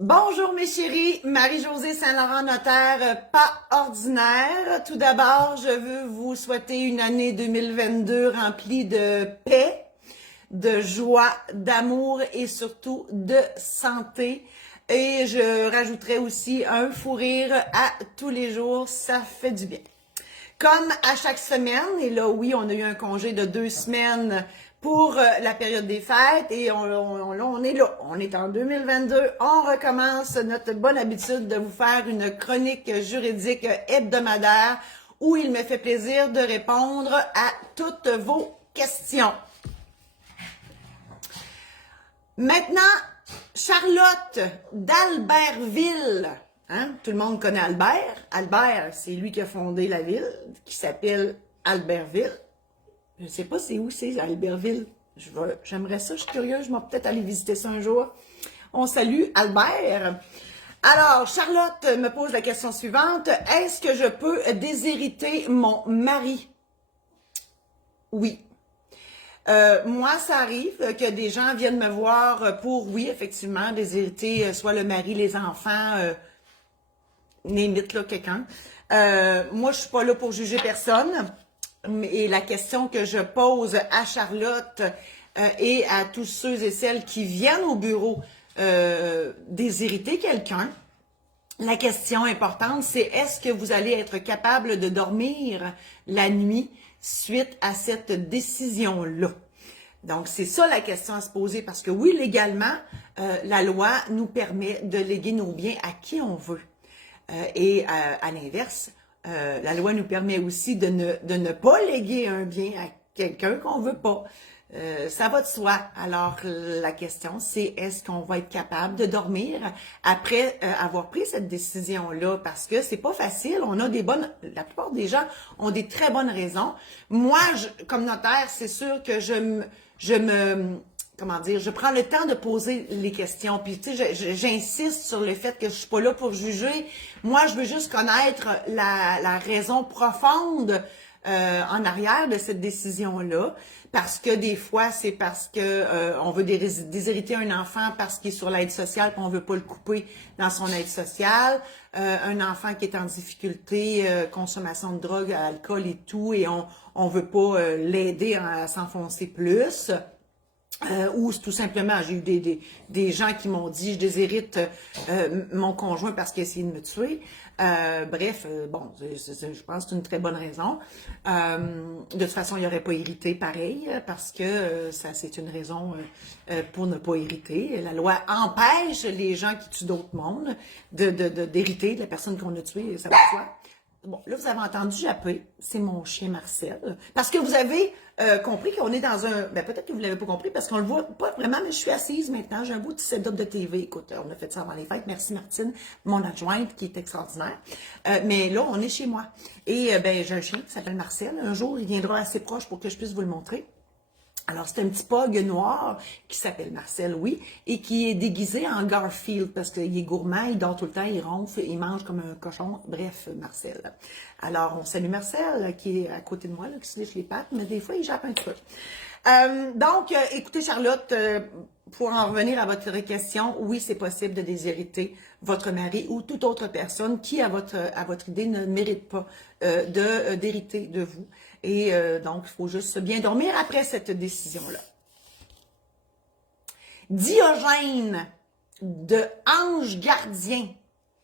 Bonjour mes chéris, Marie-Josée Saint-Laurent, notaire pas ordinaire. Tout d'abord, je veux vous souhaiter une année 2022 remplie de paix, de joie, d'amour et surtout de santé. Et je rajouterai aussi un fou rire à tous les jours, ça fait du bien. Comme à chaque semaine, et là oui, on a eu un congé de 2 semaines pour la période des fêtes et on est là, on est en 2022, on recommence notre bonne habitude de vous faire une chronique juridique hebdomadaire où il me fait plaisir de répondre à toutes vos questions. Maintenant, Charlotte d'Albertville. Hein? Tout le monde connaît Albert. Albert, c'est lui qui a fondé la ville, qui s'appelle Albertville. Je ne sais pas c'est où c'est, Albertville. J'aimerais ça, je suis curieuse, je vais peut-être aller visiter ça un jour. On salue Albert. Alors, Charlotte me pose la question suivante. Est-ce que je peux déshériter mon mari? Oui. Moi, ça arrive que des gens viennent me voir pour, oui, effectivement, déshériter soit le mari, les enfants, n'imite là quelqu'un. Moi, je suis pas là pour juger personne. Et la question que je pose à Charlotte et à tous ceux et celles qui viennent au bureau déshériter quelqu'un, la question importante, c'est est-ce que vous allez être capable de dormir la nuit suite à cette décision-là? Donc, c'est ça la question à se poser parce que oui, légalement, la loi nous permet de léguer nos biens à qui on veut. Et à l'inverse, la loi nous permet aussi de ne pas léguer un bien à quelqu'un qu'on veut pas. Ça va de soi. Alors, la question, c'est est-ce qu'on va être capable de dormir après avoir pris cette décision-là? Parce que c'est pas facile. On a la plupart des gens ont des très bonnes raisons. Moi, comme notaire, c'est sûr que je prends le temps de poser les questions. Puis, tu sais, j'insiste sur le fait que je suis pas là pour juger. Moi, je veux juste connaître la raison profonde en arrière de cette décision-là. Parce que des fois, c'est parce que on veut déshériter un enfant parce qu'il est sur l'aide sociale puis on veut pas le couper dans son aide sociale. Un enfant qui est en difficulté, consommation de drogue, alcool et tout, et on veut pas l'aider à s'enfoncer plus. Ou tout simplement, j'ai eu des gens qui m'ont dit je déshérite mon conjoint parce qu'il a essayé de me tuer. Bref, bon, je pense que c'est une très bonne raison. De toute façon, il n'aurait pas hérité pareil parce que ça c'est une raison pour ne pas hériter. La loi empêche les gens qui tuent d'autres mondes d'hériter de la personne qu'on a tuée, ça va de soi. Bon, là, vous avez entendu japper, c'est mon chien Marcel. Parce que vous avez compris qu'on est dans un... Ben, peut-être que vous ne l'avez pas compris parce qu'on le voit pas vraiment, mais je suis assise maintenant. J'ai un beau petit setup de TV. Écoute, on a fait ça avant les fêtes. Merci Martine, mon adjointe, qui est extraordinaire. Mais là, on est chez moi. Et ben, j'ai un chien qui s'appelle Marcel. Un jour, il viendra assez proche pour que je puisse vous le montrer. Alors, c'est un petit pug noir qui s'appelle Marcel, oui, et qui est déguisé en Garfield parce qu'il est gourmand, il dort tout le temps, il ronfle, il mange comme un cochon. Bref, Marcel. Alors, on salue Marcel qui est à côté de moi, là, qui se lèche les pattes, mais des fois, il jappe un peu. Donc, écoutez, Charlotte, pour en revenir à votre question, oui, c'est possible de déshériter votre mari ou toute autre personne qui, à votre idée, ne mérite pas d'hériter de vous. Et donc, il faut juste bien dormir après cette décision-là. Diogène de Ange Gardien.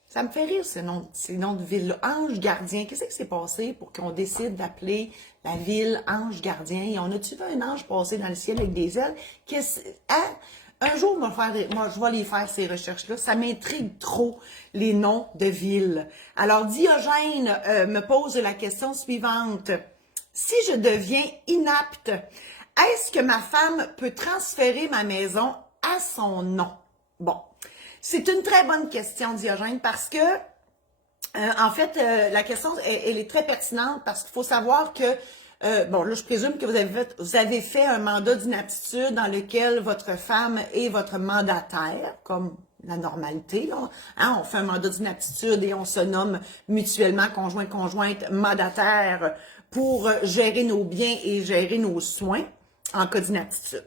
Ça me fait rire, ces noms de ville-là. Ange Gardien. Qu'est-ce qui s'est passé pour qu'on décide d'appeler la ville Ange Gardien? Et on a-tu vu un ange passer dans le ciel avec des ailes? Un jour, je vais les faire, ces recherches-là. Ça m'intrigue trop, les noms de villes. Alors, Diogène me pose la question suivante. Si je deviens inapte, est-ce que ma femme peut transférer ma maison à son nom? Bon, c'est une très bonne question, Diogène, parce que, en fait, la question, elle est très pertinente parce qu'il faut savoir que, bon, là, je présume que vous avez fait un mandat d'inaptitude dans lequel votre femme est votre mandataire, comme la normalité, là. Hein, on fait un mandat d'inaptitude et on se nomme mutuellement conjointe, mandataire pour gérer nos biens et gérer nos soins en cas d'inaptitude.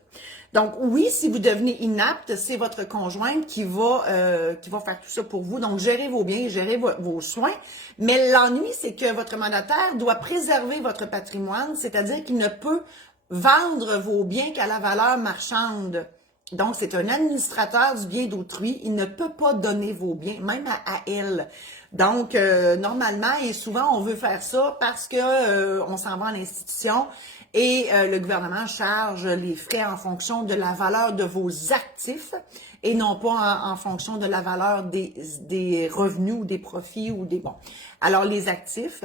Donc, oui, si vous devenez inapte, c'est votre conjointe qui va faire tout ça pour vous. Donc, gérez vos biens, gérez vos soins. Mais l'ennui, c'est que votre mandataire doit préserver votre patrimoine, c'est-à-dire qu'il ne peut vendre vos biens qu'à la valeur marchande. Donc, c'est un administrateur du bien d'autrui. Il ne peut pas donner vos biens, même à elle. Donc, normalement, et souvent, on veut faire ça parce que on s'en va à l'institution et le gouvernement charge les frais en fonction de la valeur de vos actifs et non pas en fonction de la valeur des revenus ou des profits ou des... Bon. Alors, les actifs...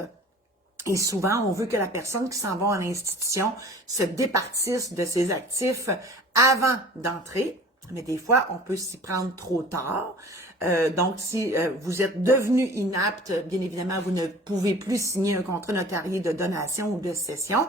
Et souvent, on veut que la personne qui s'en va à l'institution se départisse de ses actifs avant d'entrer. Mais des fois, on peut s'y prendre trop tard. Donc, si vous êtes devenu inapte, bien évidemment, vous ne pouvez plus signer un contrat notarié de donation ou de cession.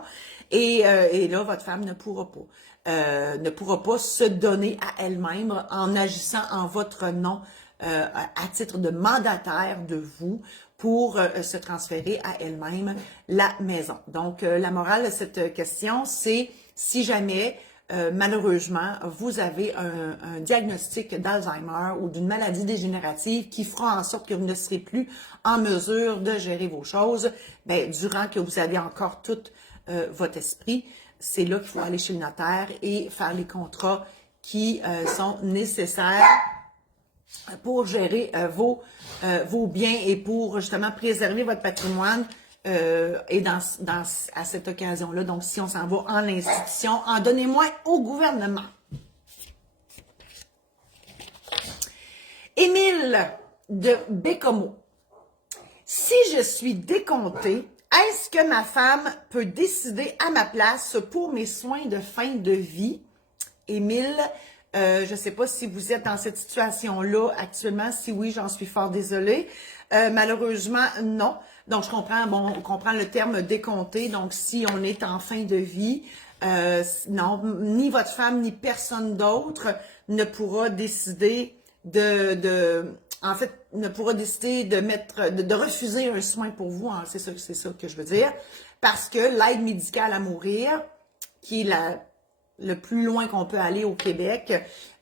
Et là, votre femme ne pourra pas se donner à elle-même en agissant en votre nom à titre de mandataire de vous pour se transférer à elle-même la maison. Donc, la morale de cette question, c'est si jamais, malheureusement, vous avez un diagnostic d'Alzheimer ou d'une maladie dégénérative qui fera en sorte que vous ne serez plus en mesure de gérer vos choses, bien, durant que vous avez encore tout votre esprit, c'est là qu'il faut aller chez le notaire et faire les contrats qui sont nécessaires pour gérer vos biens et pour justement préserver votre patrimoine et à cette occasion-là. Donc, si on s'en va en institution, en donnez-moi au gouvernement. Émile de Bécomo. Si je suis décomptée, est-ce que ma femme peut décider à ma place pour mes soins de fin de vie? Émile, je ne sais pas si vous êtes dans cette situation-là actuellement. Si oui, j'en suis fort désolée. Malheureusement, non. Donc, je comprends, bon, on comprend le terme décompté. Donc, si on est en fin de vie, non, ni votre femme, ni personne d'autre ne pourra décider en fait, ne pourra décider de refuser un soin pour vous. Hein, c'est ça que je veux dire. Parce que l'aide médicale à mourir, qui est le plus loin qu'on peut aller au Québec,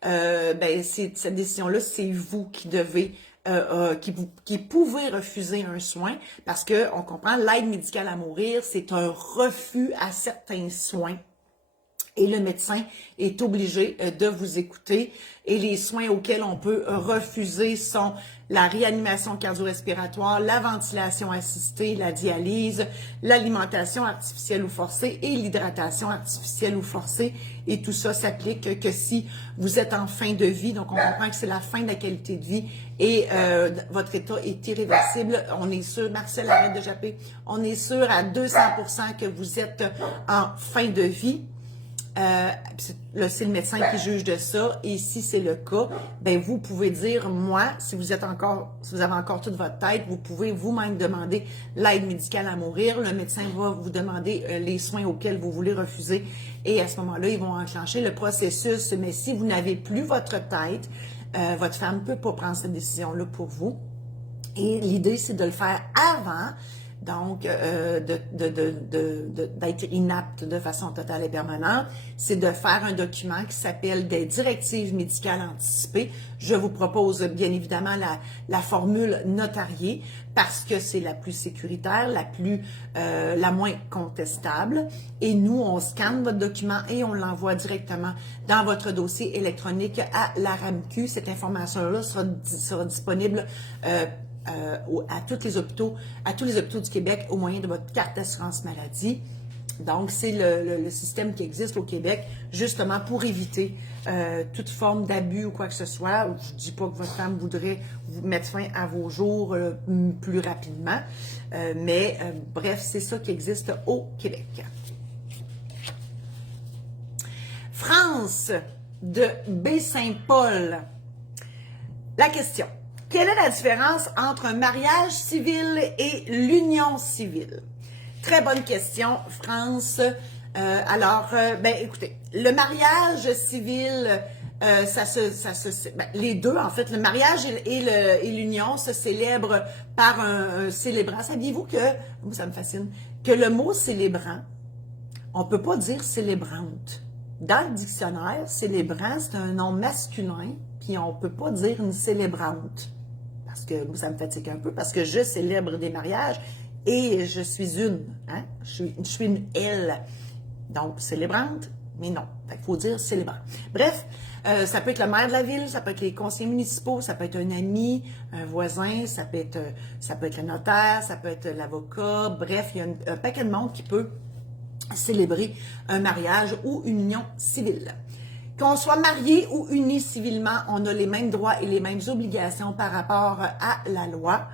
ben cette décision-là, c'est vous qui devez, qui pouvez refuser un soin, parce que on comprend, l'aide médicale à mourir, c'est un refus à certains soins. Et le médecin est obligé de vous écouter. Et les soins auxquels on peut refuser sont la réanimation cardio-respiratoire, la ventilation assistée, la dialyse, l'alimentation artificielle ou forcée et l'hydratation artificielle ou forcée. Et tout ça s'applique que si vous êtes en fin de vie. Donc, on comprend que c'est la fin de la qualité de vie et votre état est irréversible. On est sûr, Marcel, arrête de japper, on est sûr à 200% que vous êtes en fin de vie. Là, c'est le médecin qui juge de ça. Et si c'est le cas, ben vous pouvez dire, moi, si vous avez encore toute votre tête, vous pouvez vous-même demander l'aide médicale à mourir. Le médecin va vous demander les soins auxquels vous voulez refuser. Et à ce moment-là, ils vont enclencher le processus. Mais si vous n'avez plus votre tête, votre femme ne peut pas prendre cette décision-là pour vous. Et l'idée, c'est de le faire avant. Donc, d'être inapte de façon totale et permanente, c'est de faire un document qui s'appelle des directives médicales anticipées. Je vous propose bien évidemment la formule notariée parce que c'est la plus sécuritaire, la moins contestable. Et nous, on scanne votre document et on l'envoie directement dans votre dossier électronique à la RAMQ. Cette information-là sera disponible à tous les hôpitaux du Québec au moyen de votre carte d'assurance maladie. Donc, c'est le système qui existe au Québec justement pour éviter toute forme d'abus ou quoi que ce soit. Je ne dis pas que votre femme voudrait vous mettre fin à vos jours plus rapidement, mais bref, c'est ça qui existe au Québec. France de Baie-Saint-Paul. La question. Quelle est la différence entre un mariage civil et l'union civile? Très bonne question, France. Ben, écoutez, le mariage civil, les deux, en fait, le mariage et l'union se célèbrent par un célébrant. Saviez-vous que, ça me fascine, que le mot célébrant, on peut pas dire célébrante. dans le dictionnaire, célébrant, c'est un nom masculin, puis on peut pas dire une célébrante. Parce que ça me fatigue un peu, parce que je célèbre des mariages et je suis une. Hein? Je suis une elle. Donc, célébrante, mais non. Fait qu'il faut dire célébrant. Bref, ça peut être le maire de la ville, ça peut être les conseillers municipaux, ça peut être un ami, un voisin, ça peut être le notaire, ça peut être l'avocat. Bref, il y a un paquet de monde qui peut célébrer un mariage ou une union civile. Qu'on soit marié ou uni civilement, on a les mêmes droits et les mêmes obligations par rapport à la loi.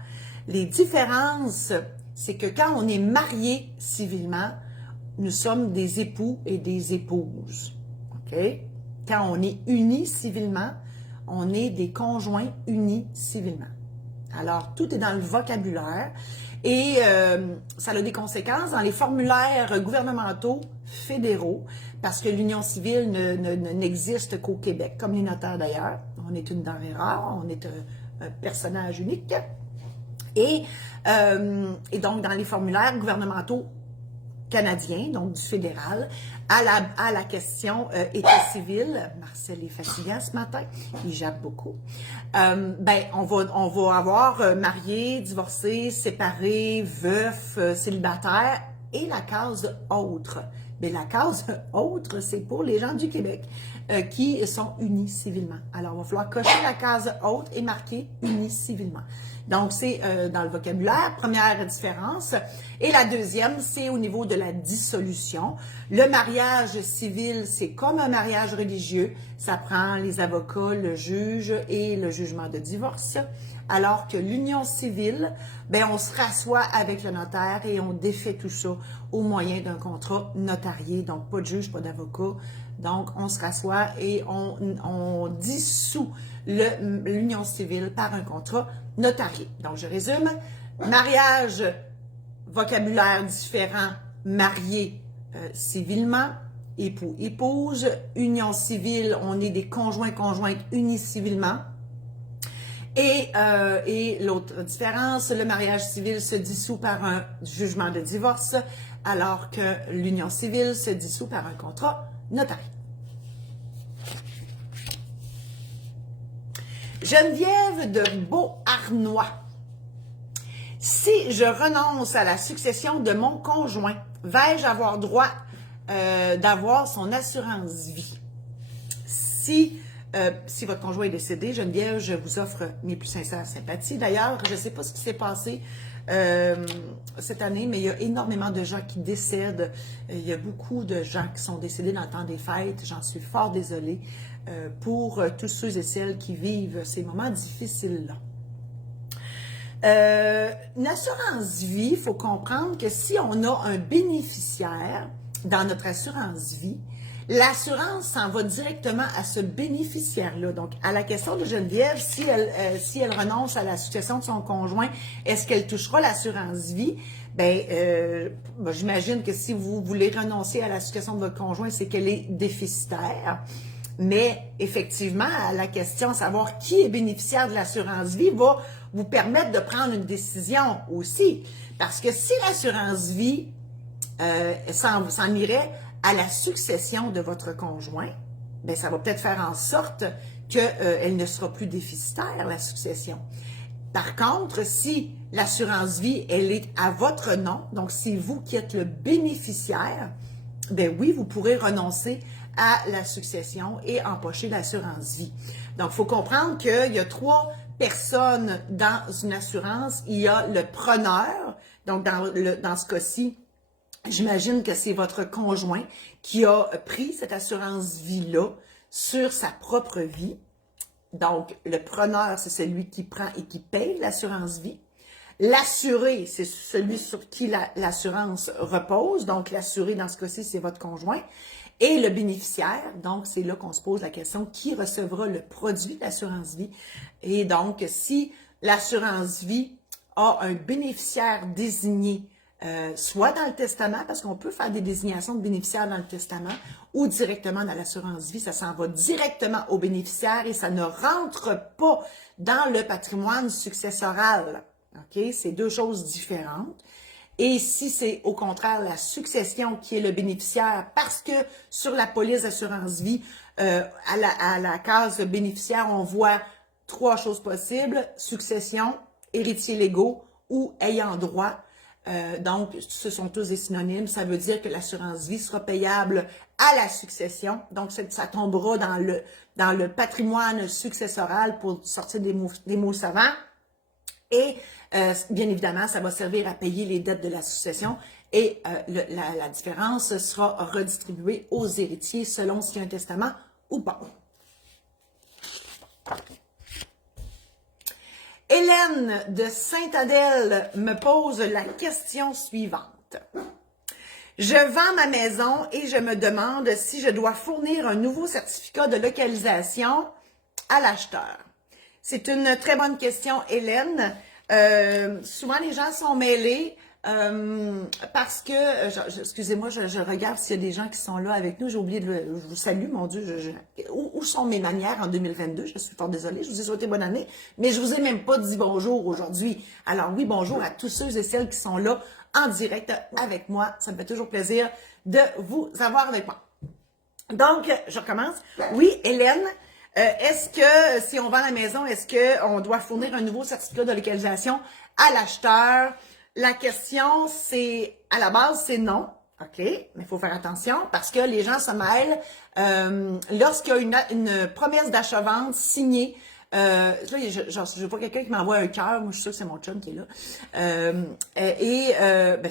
Les différences, c'est que quand on est marié civilement, nous sommes des époux et des épouses. OK? Quand on est unis civilement, on est des conjoints unis civilement. Alors, tout est dans le vocabulaire et ça a des conséquences dans les formulaires gouvernementaux fédéraux parce que l'union civile n'existe qu'au Québec, comme les notaires d'ailleurs. On est une denrée rare, on est un personnage unique. Et donc, dans les formulaires gouvernementaux canadien, donc du fédéral, à la question État civil. Marcel est fatigant ce matin, il jappe beaucoup. On va avoir marié, divorcé, séparé, veuf, célibataire et la case autre. Mais la case autre, c'est pour les gens du Québec qui sont unis civilement. Alors, il va falloir cocher la case autre et marquer unis civilement. Donc, c'est dans le vocabulaire, première différence. Et la deuxième, c'est au niveau de la dissolution. Le mariage civil, c'est comme un mariage religieux. Ça prend les avocats, le juge et le jugement de divorce. Alors que l'union civile, on se rassoit avec le notaire et on défait tout ça au moyen d'un contrat notarié. Donc, pas de juge, pas d'avocat. Donc, on se rassoit et on dissout l'union civile par un contrat notarié. Donc, je résume. Mariage, vocabulaire différent, marié civilement, époux, épouse. Union civile, on est des conjoints, conjointes unis civilement. Et l'autre différence, le mariage civil se dissout par un jugement de divorce, alors que l'union civile se dissout par un contrat notarié. Geneviève de Beauharnois. Si je renonce à la succession de mon conjoint, vais-je avoir droit d'avoir son assurance vie? Si votre conjoint est décédé, Geneviève, je vous offre mes plus sincères sympathies. D'ailleurs, je ne sais pas ce qui s'est passé cette année, mais il y a énormément de gens qui décèdent. Il y a beaucoup de gens qui sont décédés dans le temps des fêtes. J'en suis fort désolée pour tous ceux et celles qui vivent ces moments difficiles-là. Une assurance vie, il faut comprendre que si on a un bénéficiaire dans notre assurance vie, l'assurance s'en va directement à ce bénéficiaire-là. Donc, à la question de Geneviève, si elle renonce à la succession de son conjoint, est-ce qu'elle touchera l'assurance vie? J'imagine que si vous voulez renoncer à la succession de votre conjoint, c'est qu'elle est déficitaire. Mais effectivement, à la question de savoir qui est bénéficiaire de l'assurance vie va vous permettre de prendre une décision aussi. Parce que si l'assurance vie s'en irait à la succession de votre conjoint, ça va peut-être faire en sorte qu'elle ne sera plus déficitaire, la succession. Par contre, si l'assurance vie, elle est à votre nom, donc c'est vous qui êtes le bénéficiaire, oui, vous pourrez renoncer à la succession et empocher l'assurance vie. Donc, il faut comprendre qu'il y a 3 personnes dans une assurance. Il y a le preneur, donc dans ce cas-ci, j'imagine que c'est votre conjoint qui a pris cette assurance vie-là sur sa propre vie. Donc, le preneur, c'est celui qui prend et qui paye l'assurance vie. L'assuré, c'est celui sur qui l'assurance repose. Donc, l'assuré, dans ce cas-ci, c'est votre conjoint. Et le bénéficiaire, donc, c'est là qu'on se pose la question, qui recevra le produit d'assurance vie? Et donc, si l'assurance vie a un bénéficiaire désigné, soit dans le testament, parce qu'on peut faire des désignations de bénéficiaires dans le testament, ou directement dans l'assurance vie, ça s'en va directement au bénéficiaire et ça ne rentre pas dans le patrimoine successoral. OK? C'est 2 choses différentes. Et si c'est au contraire la succession qui est le bénéficiaire, parce que sur la police d'assurance vie, à la case bénéficiaire, on voit 3 choses possibles: succession, héritiers légaux ou ayant droit. Donc, ce sont tous des synonymes. Ça veut dire que l'assurance vie sera payable à la succession. Donc, ça tombera dans le patrimoine successoral pour sortir des mots savants. Et bien évidemment, ça va servir à payer les dettes de la succession. Et la différence sera redistribuée aux héritiers selon s'il y a un testament ou pas. Hélène de Sainte-Adèle me pose la question suivante. Je vends ma maison et je me demande si je dois fournir un nouveau certificat de localisation à l'acheteur. C'est une très bonne question, Hélène. Souvent, les gens sont mêlés parce que, excusez-moi, je regarde s'il y a des gens qui sont là avec nous. J'ai oublié je vous salue, mon Dieu. Où sont mes manières en 2022? Je suis fort désolée. Je vous ai souhaité bonne année, mais je vous ai même pas dit bonjour aujourd'hui. Alors oui, bonjour à tous ceux et celles qui sont là en direct avec moi. Ça me fait toujours plaisir de vous avoir avec moi. Donc, je recommence. Oui, Hélène, est-ce que, si on vend la maison, est-ce qu'on doit fournir un nouveau certificat de localisation à l'acheteur? La question, c'est, à la base, c'est non. OK? Mais il faut faire attention parce que les gens se mêlent. Lorsqu'il y a une promesse d'achat-vente signée, là, je vois quelqu'un qui m'envoie un cœur. Moi, je suis sûre que c'est mon chum qui est là.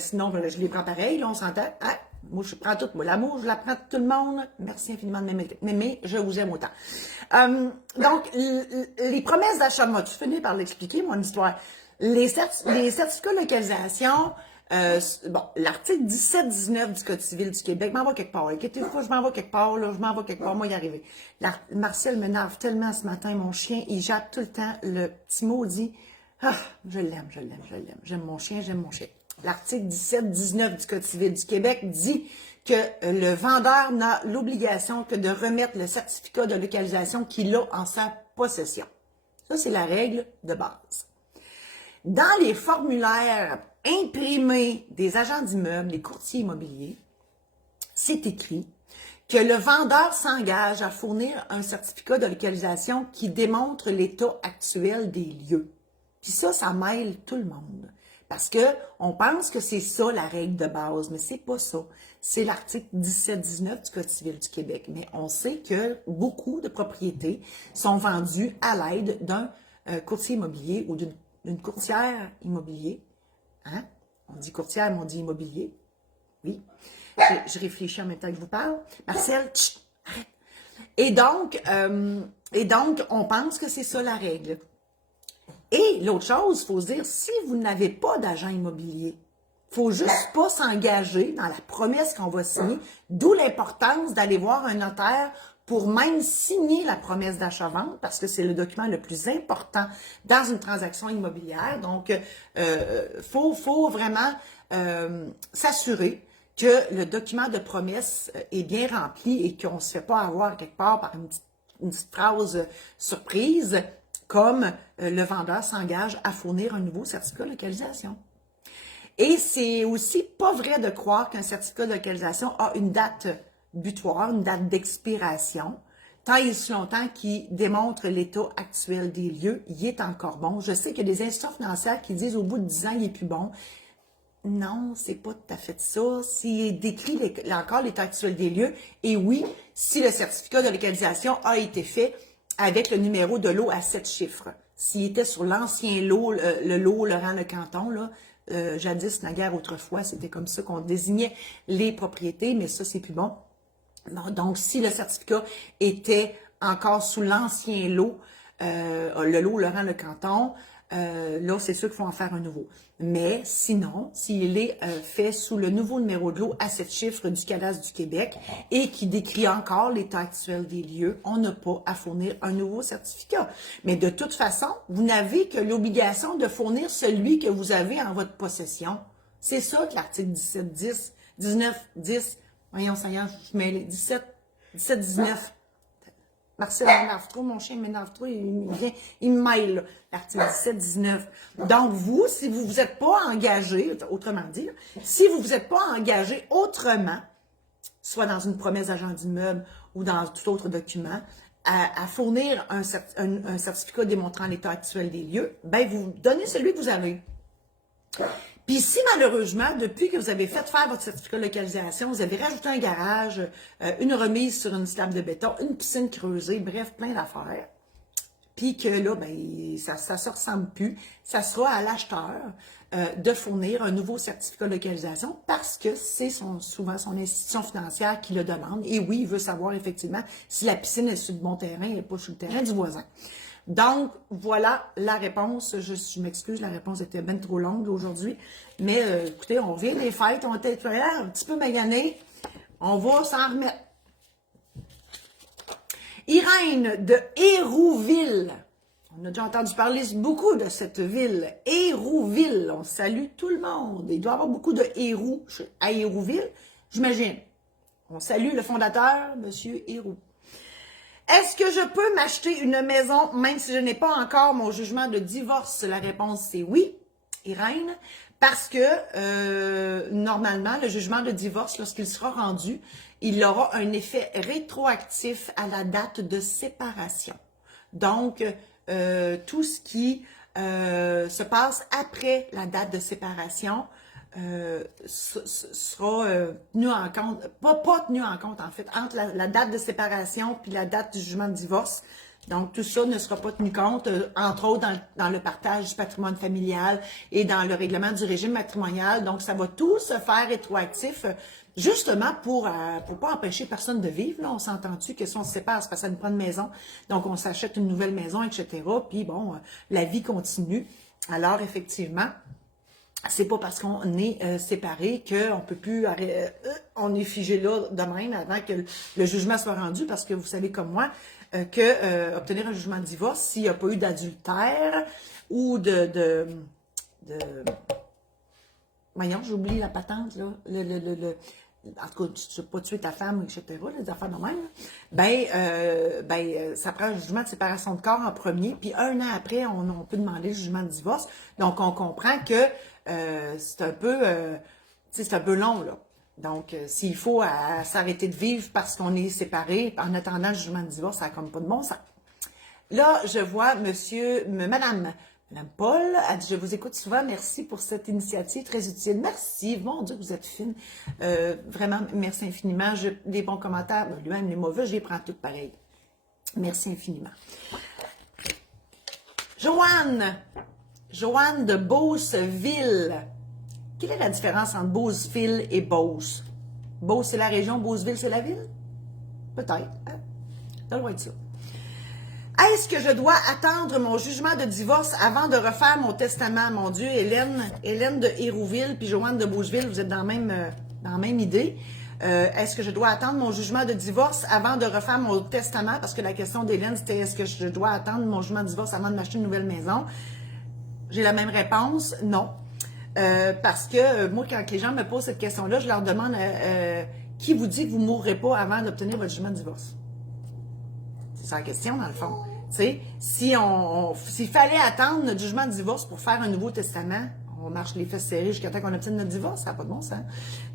Sinon, je les prends pareil. Là, on s'entend. Ah, moi, je prends tout. Moi, l'amour, je la prends de tout le monde. Merci infiniment de m'aimer. Je vous aime autant. Donc, les promesses d'achat-vente, je finis par l'expliquer, mon histoire. Les certificats de localisation, l'article 17-19 du Code civil du Québec, je m'en vais quelque part. Inquiétez-vous pas, je m'en vais quelque part, moi y arriver. Martial m'énerve tellement ce matin, mon chien, il jappe tout le temps, le petit maudit. Ah, je l'aime. J'aime mon chien. L'article 17-19 du Code civil du Québec dit que le vendeur n'a l'obligation que de remettre le certificat de localisation qu'il a en sa possession. Ça, c'est la règle de base. Dans les formulaires imprimés des agents d'immeubles, les courtiers immobiliers, c'est écrit que le vendeur s'engage à fournir un certificat de localisation qui démontre l'état actuel des lieux. Puis ça mêle tout le monde. Parce que on pense que c'est ça la règle de base, mais c'est pas ça. C'est l'article 17-19 du Code civil du Québec. Mais on sait que beaucoup de propriétés sont vendues à l'aide d'un courtier immobilier ou d'une courtière immobilier. Hein? On dit courtière, mais on dit immobilier. Oui. Je réfléchis en même temps que je vous parle. Marcel, tch, arrête. Et donc, on pense que c'est ça la règle. Et l'autre chose, il faut se dire, si vous n'avez pas d'agent immobilier, il ne faut juste pas s'engager dans la promesse qu'on va signer, d'où l'importance d'aller voir un notaire pour même signer la promesse d'achat-vente, parce que c'est le document le plus important dans une transaction immobilière. Donc, faut vraiment s'assurer que le document de promesse est bien rempli et qu'on ne se fait pas avoir quelque part par une petite phrase surprise, comme le vendeur s'engage à fournir un nouveau certificat de localisation. Et c'est aussi pas vrai de croire qu'un certificat de localisation a une date butoir, une date d'expiration. Tant et si longtemps qu'il démontre l'état actuel des lieux, il est encore bon. Je sais qu'il y a des institutions financières qui disent au bout de 10 ans, il est plus bon. Non, c'est pas tout à fait ça. S'il décrit encore l'état actuel des lieux, et oui, si le certificat de localisation a été fait avec le numéro de lot à 7 chiffres. S'il était sur l'ancien lot, le lot Laurent-le-Canton, là, jadis, naguère, autrefois, c'était comme ça qu'on désignait les propriétés, mais ça, c'est plus bon. Donc, si le certificat était encore sous l'ancien lot, le lot Laurent-le-Canton, là, c'est sûr qu'il faut en faire un nouveau. Mais sinon, s'il est fait sous le nouveau numéro de lot à 7 chiffres du cadastre du Québec et qui décrit encore l'état actuel des lieux, on n'a pas à fournir un nouveau certificat. Mais de toute façon, vous n'avez que l'obligation de fournir celui que vous avez en votre possession. C'est ça que l'article 17-10, 19-10, voyons, ça y est, je mets les 17-19. Marcel m'énerve trop, mon chien m'énerve trop, il me mêle, là. L'article 17-19. Donc, vous, si vous vous êtes pas engagé, autrement dit, si vous vous êtes pas engagé autrement, soit dans une promesse d'agent d'immeuble ou dans tout autre document, à fournir un certificat démontrant l'état actuel des lieux, ben vous donnez celui que vous avez. Puis si malheureusement, depuis que vous avez fait faire votre certificat de localisation, vous avez rajouté un garage, une remise sur une slab de béton, une piscine creusée, bref, plein d'affaires, puis que là, ben, ça se ressemble plus, ça sera à l'acheteur de fournir un nouveau certificat de localisation parce que c'est souvent son institution financière qui le demande. Et oui, il veut savoir effectivement si la piscine est sur le bon terrain et pas sur le terrain du voisin. Donc, voilà la réponse. Je m'excuse, la réponse était bien trop longue aujourd'hui. Mais écoutez, on revient des fêtes, on était un petit peu maganés. On va s'en remettre. Irène de Hérouville. On a déjà entendu parler beaucoup de cette ville. Hérouville. On salue tout le monde. Il doit y avoir beaucoup de héros à Hérouville, j'imagine. On salue le fondateur, M. Héroux. Est-ce que je peux m'acheter une maison même si je n'ai pas encore mon jugement de divorce? La réponse, c'est oui, Irène, parce que normalement, le jugement de divorce, lorsqu'il sera rendu, il aura un effet rétroactif à la date de séparation. Donc, tout ce qui se passe après la date de séparation sera tenu en compte, pas tenu en compte en fait, entre la date de séparation puis la date du jugement de divorce. Donc, tout ça ne sera pas tenu compte, entre autres dans le partage du patrimoine familial et dans le règlement du régime matrimonial. Donc, ça va tout se faire rétroactif, justement pour pas empêcher personne de vivre. Là, on s'entend-tu que si on se sépare, c'est parce que ça nous prend une maison, donc on s'achète une nouvelle maison, etc. Puis bon, la vie continue. Alors, effectivement, c'est pas parce qu'on est séparés qu'on peut plus on est figé là de même avant que le jugement soit rendu, parce que vous savez comme moi que obtenir un jugement de divorce s'il n'y a pas eu d'adultère ou voyons, j'oublie la patente là, en tout cas, tu ne peux pas tuer ta femme, etc., les affaires de même, ça prend un jugement de séparation de corps en premier, puis un an après, on peut demander le jugement de divorce. Donc, on comprend que c'est un peu long, là. Donc, s'il faut s'arrêter de vivre parce qu'on est séparés, en attendant le jugement de divorce, ça n'a comme pas de bon sens. Là, je vois Madame Paul a dit « Je vous écoute souvent, merci pour cette initiative très utile. » Merci, mon Dieu, vous êtes fine. Vraiment, merci infiniment. Les bons commentaires, lui-même les mauvais, je les prends tous pareil. Merci infiniment. Joanne de Beauceville. Quelle est la différence entre Beauceville et Beauce? Beauce, c'est la région, Beauceville, c'est la ville? Peut-être. Hein? Ça doit être ça. Est-ce que je dois attendre mon jugement de divorce avant de refaire mon testament? Mon Dieu, Hélène de Hérouville puis Joanne de Beauceville, vous êtes dans la même idée. Est-ce que je dois attendre mon jugement de divorce avant de refaire mon testament? Parce que la question d'Hélène, c'était est-ce que je dois attendre mon jugement de divorce avant de m'acheter une nouvelle maison? J'ai la même réponse, non. Parce que moi, quand les gens me posent cette question-là, je leur demande qui vous dit que vous ne mourrez pas avant d'obtenir votre jugement de divorce? C'est ça la question, dans le fond. Tu sais, s'il fallait attendre notre jugement de divorce pour faire un nouveau testament, on marche les fesses serrées jusqu'à temps qu'on obtienne notre divorce, ça n'a pas de bon sens.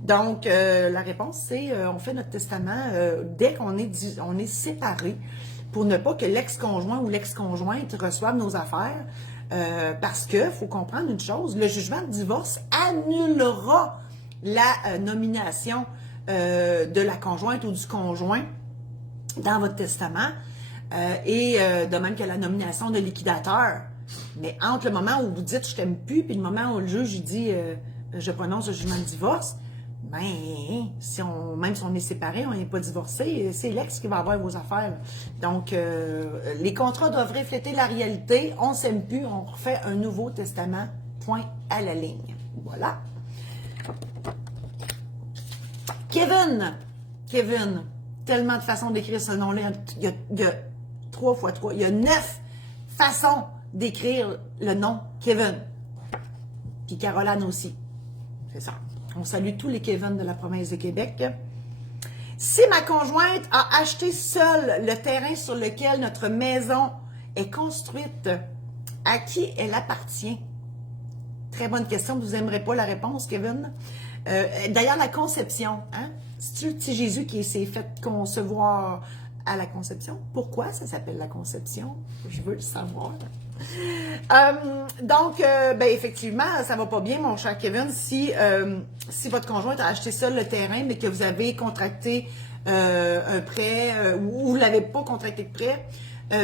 Donc, la réponse, c'est on fait notre testament dès qu'on est séparés pour ne pas que l'ex-conjoint ou l'ex-conjointe reçoive nos affaires. Parce que faut comprendre une chose, le jugement de divorce annulera la nomination de la conjointe ou du conjoint dans votre testament et de même que la nomination de liquidateur. Mais entre le moment où vous dites « je t'aime plus » puis le moment où le juge il dit « je prononce le jugement de divorce », ben, même si on est séparés, on n'est pas divorcé, c'est l'ex qui va avoir vos affaires. Donc, les contrats doivent refléter la réalité. On ne s'aime plus, on refait un nouveau testament, point à la ligne. Voilà. Kevin, tellement de façons d'écrire ce nom-là. Il y a 3 fois 3. Il y a 9 façons d'écrire le nom Kevin. Puis Caroline aussi. C'est ça. On salue tous les Kevin de la province de Québec. Si ma conjointe a acheté seule le terrain sur lequel notre maison est construite, à qui elle appartient? Très bonne question, vous n'aimerez pas la réponse, Kevin. D'ailleurs, la conception, hein? C'est-tu le petit Jésus qui s'est fait concevoir à la conception? Pourquoi ça s'appelle la conception? Je veux le savoir. Ben effectivement, ça va pas bien, mon cher Kevin, si votre conjointe a acheté seul le terrain, mais que vous avez contracté un prêt ou vous l'avez pas contracté de prêt,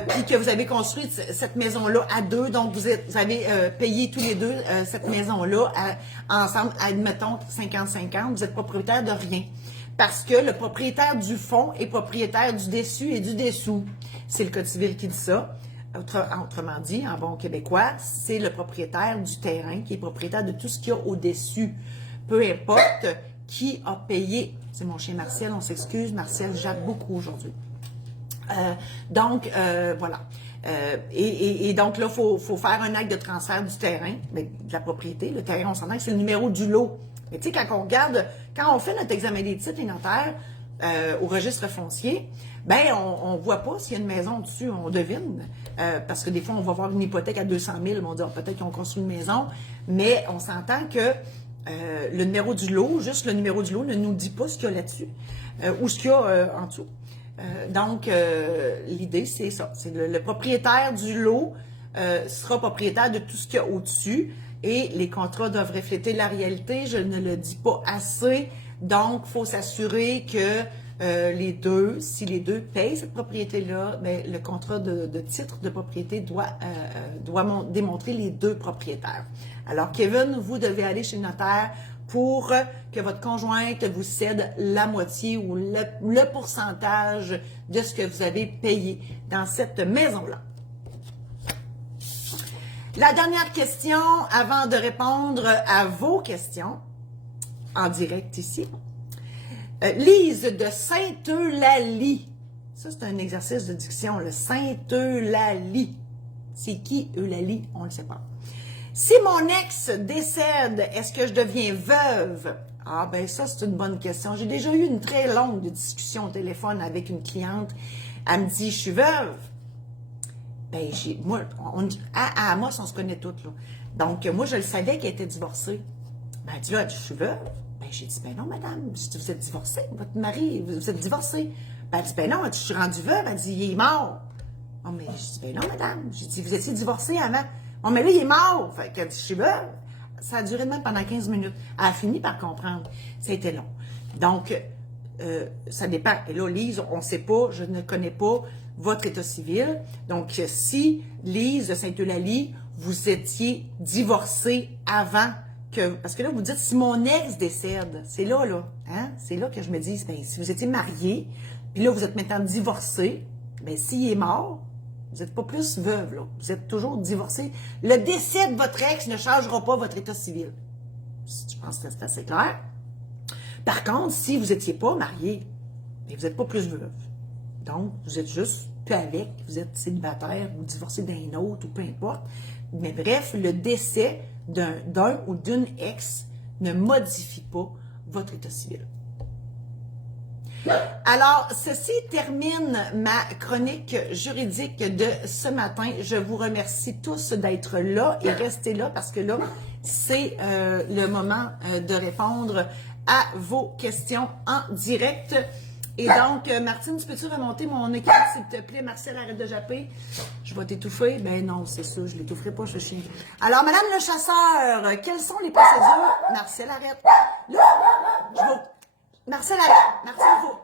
puis que vous avez construit cette maison-là à deux, donc vous avez payé tous les deux cette maison-là ensemble, admettons 50-50, vous êtes propriétaire de rien. Parce que le propriétaire du fond est propriétaire du dessus et du dessous. C'est le Code civil qui dit ça. Autrement dit, en bon québécois, c'est le propriétaire du terrain qui est propriétaire de tout ce qu'il y a au-dessus. Peu importe qui a payé. C'est mon chien Martial, on s'excuse. Martial jappe beaucoup aujourd'hui. Voilà. Et donc là, il faut faire un acte de transfert du terrain, de la propriété. Le terrain, on s'entend que c'est le numéro du lot. Mais tu sais, quand on fait notre examen des titres et notaires au registre foncier, ben on voit pas s'il y a une maison dessus, on devine. Parce que des fois, on va voir une hypothèque à 200 000, on dit peut-être qu'ils ont construit une maison, mais on s'entend que le numéro du lot, juste le numéro du lot, ne nous dit pas ce qu'il y a là-dessus ou ce qu'il y a en dessous. L'idée, c'est ça. C'est le propriétaire du lot sera propriétaire de tout ce qu'il y a au-dessus et les contrats doivent refléter la réalité. Je ne le dis pas assez. Donc, il faut s'assurer que si les deux payent cette propriété-là, ben, le contrat de titre de propriété doit démontrer les deux propriétaires. Alors, Kevin, vous devez aller chez le notaire pour que votre conjointe vous cède la moitié ou le pourcentage de ce que vous avez payé dans cette maison-là. La dernière question, avant de répondre à vos questions, en direct ici. Lise de Sainte-Eulalie. Ça, c'est un exercice de diction, le Sainte-Eulalie. C'est qui, Eulalie? On ne le sait pas. Si mon ex décède, est-ce que je deviens veuve? Ah, ben ça, c'est une bonne question. J'ai déjà eu une très longue discussion au téléphone avec une cliente. Elle me dit, je suis veuve. Ben, moi, à Amos, on se connaît toutes, là. Donc, moi, je le savais qu'elle était divorcée. Ben, elle dit, là, je suis veuve. Ben, j'ai dit, ben non, madame. J'ai dit, vous êtes divorcée, votre mari, vous êtes divorcée. Ben, elle dit, ben non, elle dit, je suis rendue veuve. Elle dit, il est mort. Oh, mais je dis, ben non, madame. J'ai dit, vous étiez divorcée avant. Oh, mais là, il est mort. Fait qu'elle dit, je suis veuve. Ça a duré même pendant 15 minutes. Elle a fini par comprendre. Ça a été long. Donc, ça dépend. Et là, Lise, on ne sait pas, je ne connais pas votre état civil. Donc, si, Lise de Sainte-Eulalie, vous étiez divorcée avant que... Parce que là, vous dites, si mon ex décède, c'est là, hein? C'est là que je me dis, ben, si vous étiez mariée, puis là, vous êtes maintenant divorcée, ben, s'il est mort, vous n'êtes pas plus veuve, là. Vous êtes toujours divorcée. Le décès de votre ex ne changera pas votre état civil. Je pense que c'est assez clair. Par contre, si vous n'étiez pas marié, mais vous n'êtes pas plus veuve. Donc, vous êtes juste plus avec, vous êtes célibataire ou divorcé d'un autre ou peu importe. Mais bref, le décès d'un ou d'une ex ne modifie pas votre état civil. Alors, ceci termine ma chronique juridique de ce matin. Je vous remercie tous d'être là et restez là parce que là, c'est le moment de répondre à vos questions en direct. Et donc, Martine, tu peux-tu remonter mon écran, s'il te plaît? Marcel, arrête de japper. Je vais t'étouffer. Ben non, c'est ça, je l'étoufferai pas, je chien. Alors, Madame le chasseur, quelles sont les procédures? Marcel, arrête. Là, je vais... Marcel, arrête.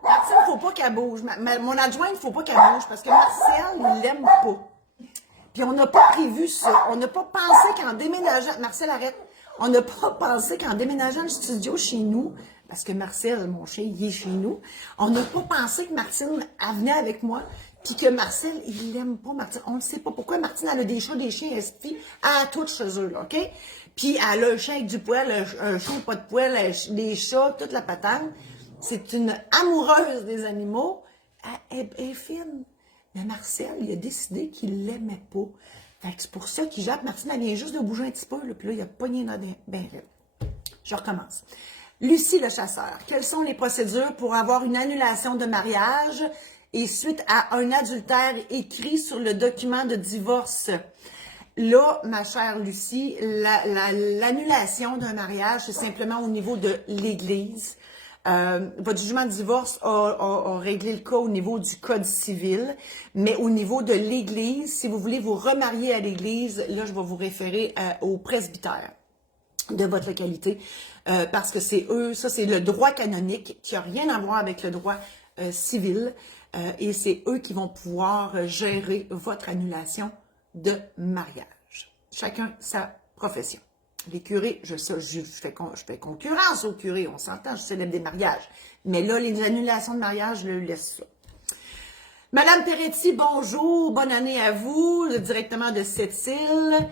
Martine, faut pas qu'elle bouge. Mon adjointe, il faut pas qu'elle bouge parce que Marcel ne l'aime pas. Puis on n'a pas prévu ça. On n'a pas pensé qu'en déménageant... Marcel, arrête. On n'a pas pensé qu'en déménageant le studio chez nous, parce que Marcel, mon chien, il est chez nous, on n'a pas pensé que Martine elle venait avec moi, puis que Marcel, il l'aime pas, Martine. On ne sait pas pourquoi. Martine, elle a des chats, des chiens, elle a tout chez eux, OK? Puis elle a un chien avec du poil, un chat pas de poil, des chats, toute la patente. C'est une amoureuse des animaux. Elle est fine. Mais Marcel, il a décidé qu'il l'aimait pas. Fait que c'est pour ça qu'il jappe. Martine, elle vient juste de bouger un petit peu, là, puis là, il a pogné dans des... Ben, je recommence. Lucie le chasseur, quelles sont les procédures pour avoir une annulation de mariage et suite à un adultère écrit sur le document de divorce? Là, ma chère Lucie, l'annulation d'un mariage, c'est simplement au niveau de l'Église. Votre jugement de divorce a réglé le cas au niveau du Code civil, mais au niveau de l'Église, si vous voulez vous remarier à l'Église, là, je vais vous référer au presbytère de votre localité, parce que c'est eux, ça c'est le droit canonique qui n'a rien à voir avec le droit civil, et c'est eux qui vont pouvoir gérer votre annulation de mariage. Chacun sa profession. Les curés, je fais concurrence aux curés, on s'entend, je célèbre des mariages. Mais là, les annulations de mariage, je le laisse ça. Madame Peretti, bonjour, bonne année à vous, directement de Sept-Îles.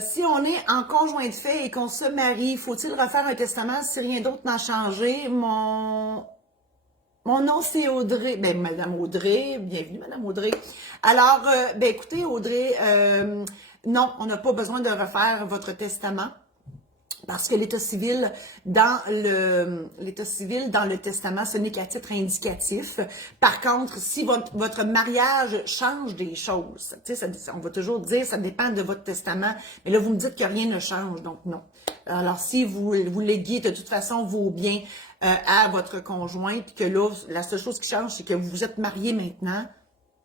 Si on est en conjoint de fait et qu'on se marie, faut-il refaire un testament si rien d'autre n'a changé? Mon nom, c'est Audrey. Ben, Madame Audrey, bienvenue, Madame Audrey. Alors, ben, écoutez, Audrey, non, on n'a pas besoin de refaire votre testament. Parce que l'état civil dans le testament, ce n'est qu'à titre indicatif. Par contre, si votre mariage change des choses, tu sais, on va toujours dire ça dépend de votre testament, mais là vous me dites que rien ne change, donc non. Alors si vous léguez de toute façon vos biens à votre conjoint, puis que là la seule chose qui change, c'est que vous vous êtes mariés maintenant,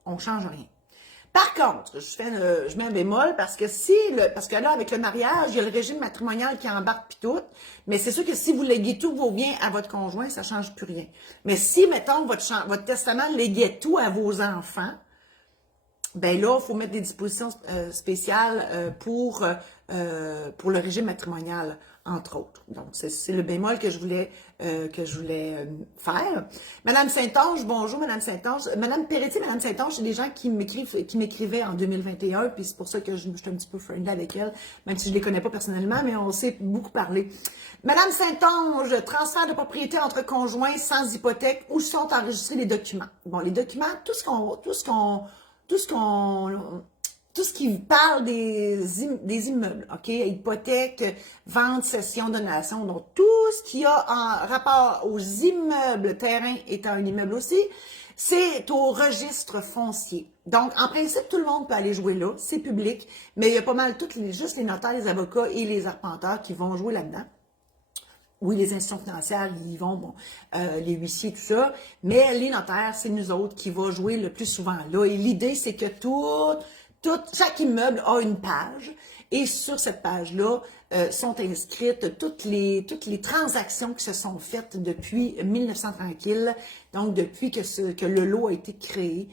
on change rien. Par contre, je mets un bémol parce que parce que là, avec le mariage, il y a le régime matrimonial qui embarque puis tout, mais c'est sûr que si vous léguez tous vos biens à votre conjoint, ça change plus rien. Mais si, mettons, votre testament léguait tout à vos enfants, ben là, il faut mettre des dispositions spéciales pour le régime matrimonial, entre autres. Donc, c'est le bémol que je voulais faire. Madame Saint-Onge, bonjour, Madame Saint-Onge. Madame Peretti, Madame Saint-Onge, c'est des gens qui m'écrivaient en 2021, puis c'est pour ça que je suis un petit peu friendly avec elles, même si je les connais pas personnellement, mais on s'est beaucoup parlé. Madame Saint-Onge, transfert de propriété entre conjoints sans hypothèque, où sont enregistrés les documents? Bon, les documents, tout ce qui parle des immeubles, OK? Hypothèque, vente, cession, donation, donc tout ce qui a en rapport aux immeubles, terrain étant un immeuble aussi, c'est au registre foncier. Donc, en principe, tout le monde peut aller jouer là, c'est public, mais il y a pas mal juste les notaires, les avocats et les arpenteurs qui vont jouer là-dedans. Oui, les institutions financières, ils vont, bon, les huissiers, tout ça, mais les notaires, c'est nous autres qui va jouer le plus souvent là. Et l'idée, c'est que chaque immeuble a une page, et sur cette page-là sont inscrites toutes les transactions qui se sont faites depuis 1900 tranquille, donc depuis que le lot a été créé.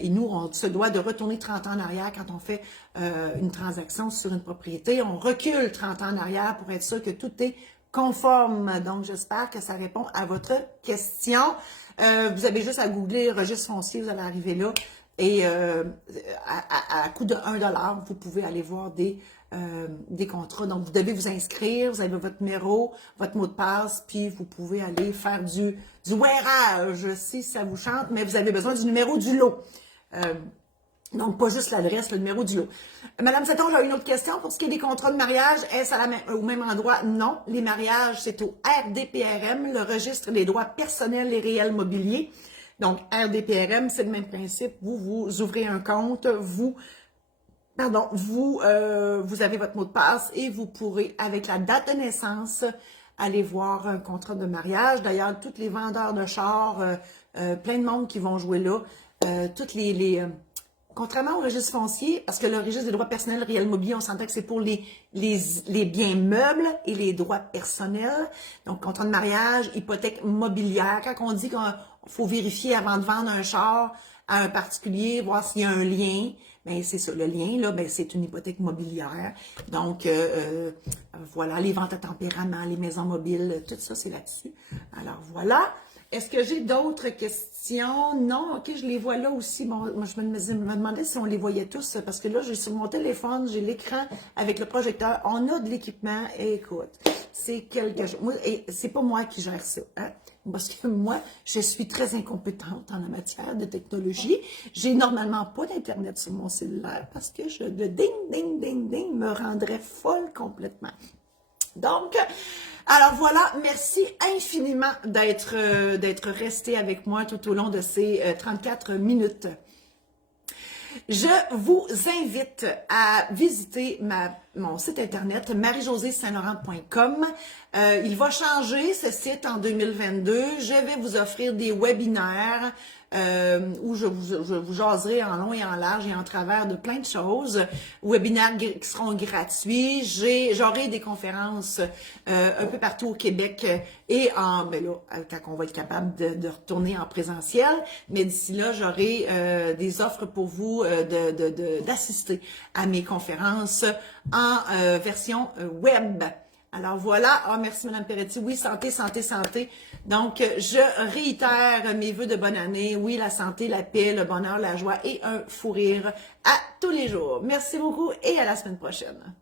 Et nous, on se doit de retourner 30 ans en arrière quand on fait une transaction sur une propriété. On recule 30 ans en arrière pour être sûr que tout est conforme. Donc, j'espère que ça répond à votre question. Vous avez juste à googler registre foncier, vous allez arriver là. Et à coût de 1 $, vous pouvez aller voir des contrats. Donc, vous devez vous inscrire, vous avez votre numéro, votre mot de passe, puis vous pouvez aller faire du ouérage si ça vous chante, mais vous avez besoin du numéro du lot. Donc, pas juste l'adresse, le numéro du lot. Madame Saton, j'ai une autre question. Pour ce qui est des contrats de mariage, est-ce au même endroit? Non. Les mariages, c'est au RDPRM, le registre des droits personnels et réels mobiliers. Donc, RDPRM, c'est le même principe. Vous ouvrez un compte, vous avez votre mot de passe et vous pourrez, avec la date de naissance, aller voir un contrat de mariage. D'ailleurs, tous les vendeurs de chars, plein de monde qui vont jouer là, contrairement au registre foncier, parce que le registre des droits personnels réels mobiliers, on s'entend que c'est pour les biens meubles et les droits personnels. Donc, contrat de mariage, hypothèque mobilière. Quand on dit qu'il faut vérifier avant de vendre un char à un particulier, voir s'il y a un lien, bien, c'est ça. Le lien, là, bien, c'est une hypothèque mobilière. Donc, voilà, les ventes à tempérament, les maisons mobiles, tout ça, c'est là-dessus. Alors, voilà. Est-ce que j'ai d'autres questions? Non, ok, je les vois là aussi. Bon, moi, je me demandais si on les voyait tous, parce que là, j'ai sur mon téléphone, j'ai l'écran avec le projecteur. On a de l'équipement, et écoute, c'est quelque chose. Moi, et c'est pas moi qui gère ça, hein? Parce que moi, je suis très incompétente en la matière de technologie. J'ai normalement pas d'Internet sur mon cellulaire, parce que le ding, ding, ding, ding me rendrait folle complètement. Donc, Alors voilà, merci infiniment d'être resté avec moi tout au long de ces 34 minutes. Je vous invite à visiter mon site internet marie-josée-saint-laurent.com. Il va changer ce site en 2022. Je vais vous offrir des webinaires où je vous jaserai en long et en large et en travers de plein de choses. Webinaires qui seront gratuits. J'aurai des conférences un peu partout au Québec et ben là, quand on va être capable de retourner en présentiel. Mais d'ici là, j'aurai des offres pour vous d'assister à mes conférences en version web. Alors voilà, merci Madame Peretti, oui, santé, santé, santé. Donc, je réitère mes vœux de bonne année, oui, la santé, la paix, le bonheur, la joie et un fou rire à tous les jours. Merci beaucoup et à la semaine prochaine.